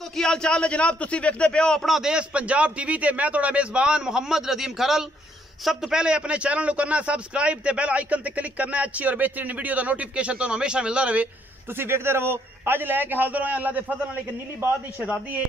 तो की हाल चाल है जनाब, तुसी वेखदे पे हो अपना देश पंजाब टीवी ते मैं थोड़ा मेजबान मोहम्मद रदीम खरल। सब तो पहले अपने चैनल को करना सब्सक्राइब ते बेल आइकन ते क्लिक करना है। अच्छी और बेहतरीन वीडियो का नोटिफिकेशन तो हमेशा मिलता रहे, तुसी वेखदे रहो। अज लैके हाजिर होए अल्लाह दे फजल नाल एक नीली बात की शहजादी है।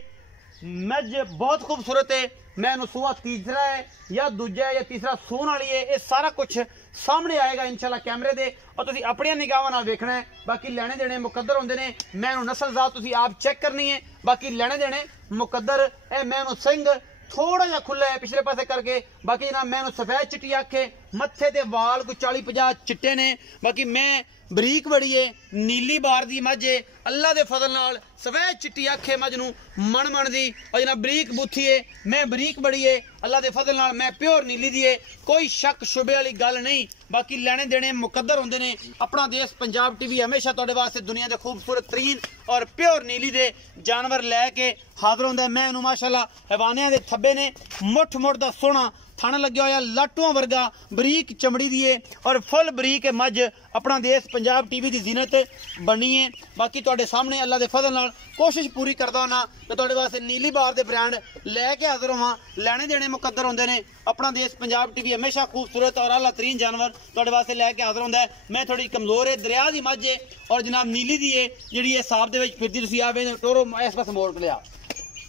मज बहुत खूबसूरत है। मैं सूआ तीसरा है या दूजा है या तीसरा सून वाली है, ये सारा कुछ सामने आएगा इंशाल्लाह कैमरे दे और तुसी अपनी निगाहां नाल देखना है। बाकी लेने देने मुकद्दर होंदे ने। मैं नस्ल जात तुसी आप चेक करनी है, बाकी लेने देने मुकद्दर। ए मैं सिंह थोड़ा जा खुला है पिछले पासे करके, बाकी जनाब मैं सफेद चिट्टी अखे, मत्थे ते वाल कोई 40-50 चिट्टे ने। बाकी मैं बरीक बड़ी है, नीली बार दी मझ है, अल्लाह दे फजल नाल सफेद चिट्टी अखे मझ नूं मन दी। और जनाब बरीक बूथी है, मैं बरीक बड़ी है, अल्लाह दे फजल नाल मैं प्योर नीली दी है। कोई शक शुबे वाली गल नहीं। बाकी लेने देने मुकद्दर होंदे ने। अपना देश पंजाब टीवी हमेशा तुहाडे वास्ते दुनिया के खूबसूरत तरीन और प्योर नीली दे जानवर लैके हाजिर होंदा है। मैं माशाअल्लाह हैवानियां दे थब्बे ने, मुठ मुठ दा सोहना थाना लग्या होया, लाटुआं वर्गा बरीक चमड़ी दी है और फुल बरीक मझ अपना देश पंजाब टीवी की जीनत बनी है। बाकी तुहाडे सामने अल्लाह दे फजल नाल कोशिश पूरी करदा होना कि तुहाडे वास्ते नीली बार दे ब्रांड लैके हाजिर होवां। लेने देने मुकद्दर होंदे ने। अपना देश पंजाब टीवी हमेशा खूबसूरत और आला तरीन जानवर तुहाडे वास्ते लैके हाजिर होंदा है। मैं थोड़ी कमजोर है, दरिया दी मझ है और जनाब नीली दी है जिहड़ी इस साहब दे विच फिरदी। तुसीं आवे टोरो इस पासे मोड़ के लिया,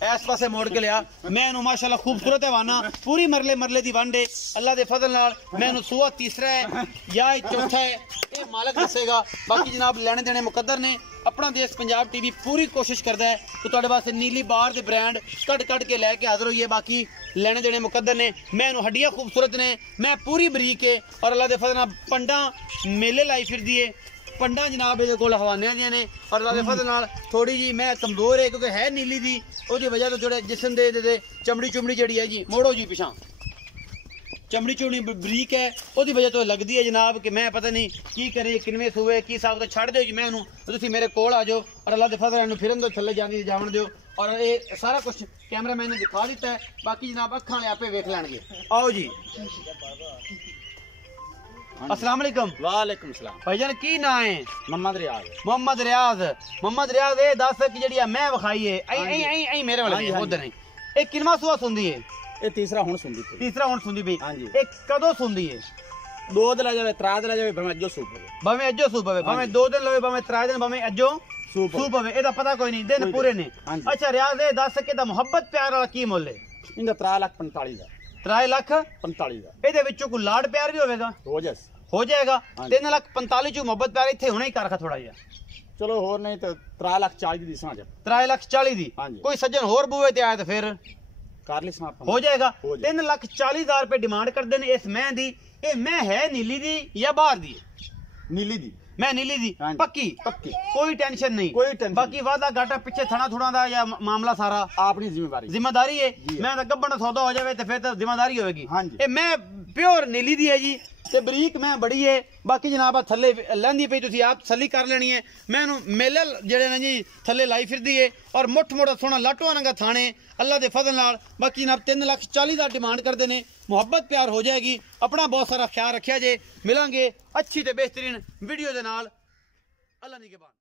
इस पासे मोड़ के लिया। मैं माशाल्लाह खूबसूरत हैवाना पूरी मरले मरले दी वंड है। अल्लाह दे फजल नाल मैं सूआ तीसरा है या चौथा है, ये मालक दसेगा। बाकी जनाब लेने देने मुकद्दर ने। अपना देश पंजाब टीवी पूरी कोशिश करता है कि तुहाडे वास्ते नीली बार दे ब्रांड कट कट के लैके हाजिर होइए। बाकी लेने देने मुकद्दर ने। मैं हड्डियां खूबसूरत ने, मैं पूरी बरीक है और अल्लाह दे फजल नाल पंडा मेले लाई फिरदी है। पंडा जनाब ये कोल हवानियां दियां ने और अल्लाह दे फजल नाल थोड़ी जी मैं कमजोर है क्योंकि है नीली दी, उसकी वजह तो जोड़े जिसम दे चमड़ी चुमड़ी जी है जी, मोड़ो जी पिछा चमड़ी चुमड़ी बरीक है, उसकी वजह तो लगती है जनाब कि मैं पता नहीं की करे किनवे सूए की साहब तो छड़ दो जी। मैं तुम मेरे कोल आ जाओ और अल्लाह दे फजल फिरन दो, थले जाने जावन दो और ये सारा कुछ कैमरा मैंने दिखा दिता है। बाकी जनाब अखा वाले आपे वेख लैणगे। आओ जी। अस्सलाम वालेकुम। वालेकुम सलाम। भाईजान की ना है? मोहम्मद रियाज। मोहम्मद रियाज। मोहम्मद रियाज ये दस कि जेडी मैं विखाई है ऐ मेरे वाले उधर नहीं, ये किनवा सुआ सुंदी है? ये तीसरा हुण सुंदी पई। तीसरा हुण सुंदी पई। हां जी। ये कदों सुंदी है? 2 दिन ला जावे, 3 दिन ला जावे, भाਵੇਂ अज्जो सूप होवे, भाਵੇਂ अज्जो सूप होवे, भाਵੇਂ 2 दिन लवे, भाਵੇਂ 3 दिन, भाਵੇਂ अज्जो सूप होवे। एदा पता कोई नहीं, दिन पूरे ने। अच्छा रियाज ये दस कि दा मोहब्बत प्यार वाला की मुੱਲ है? इंदा 3,45,000 दा। 3,45,000 दा। एदे विचों कोई लाड प्यार भी होवेगा? हो जाएगा। 3,45,000 चो मोहब्बत प्यार इत्थे होना ही कर रखा थोड़ा जिहा। चलो होर नहीं तो 3,40,000 दी दिसां। 3,40,000 दी कोई सज्जन होर बुए ते आए तो फिर कर ली समाप्त हो जाएगा। 3,40,000 रुपए डिमांड करते हैं इस मैं दी। ये मैं है नीली दी या बाहर दी? नीली दी। मैं नीली दी पक्की पक्की, कोई टेंशन नहीं, कोई टेंशन। बाकी वादा घाटा पिछे थना थोड़ा दा या मामला सारा अपनी जिम्मेदारी है। मैं गब्बन सौदा हो जाए तो फिर तो जिम्मेदारी होगी। ये मैं प्योर नीली दी है जी ते बरीक मैं बड़ी है। बाकी जनाब थले लैंदी पई, तुसीं आप तसल्ली कर लेनी है। मैं मेले जेड़े ने जी थले लाई फिरदी है और मुठ मोड़ा सोहना लाटुआ रंगा थाने अल्लाह दे फजल नाल। बाकी जनाब 3,40,000 डिमांड करते हैं। मुहब्बत प्यार हो जाएगी। अपना बहुत सारा ख्याल रखिया जे। मिलांगे अच्छी ते बेहतरीन वीडियो दे नाल। अल्लाह निगहबान।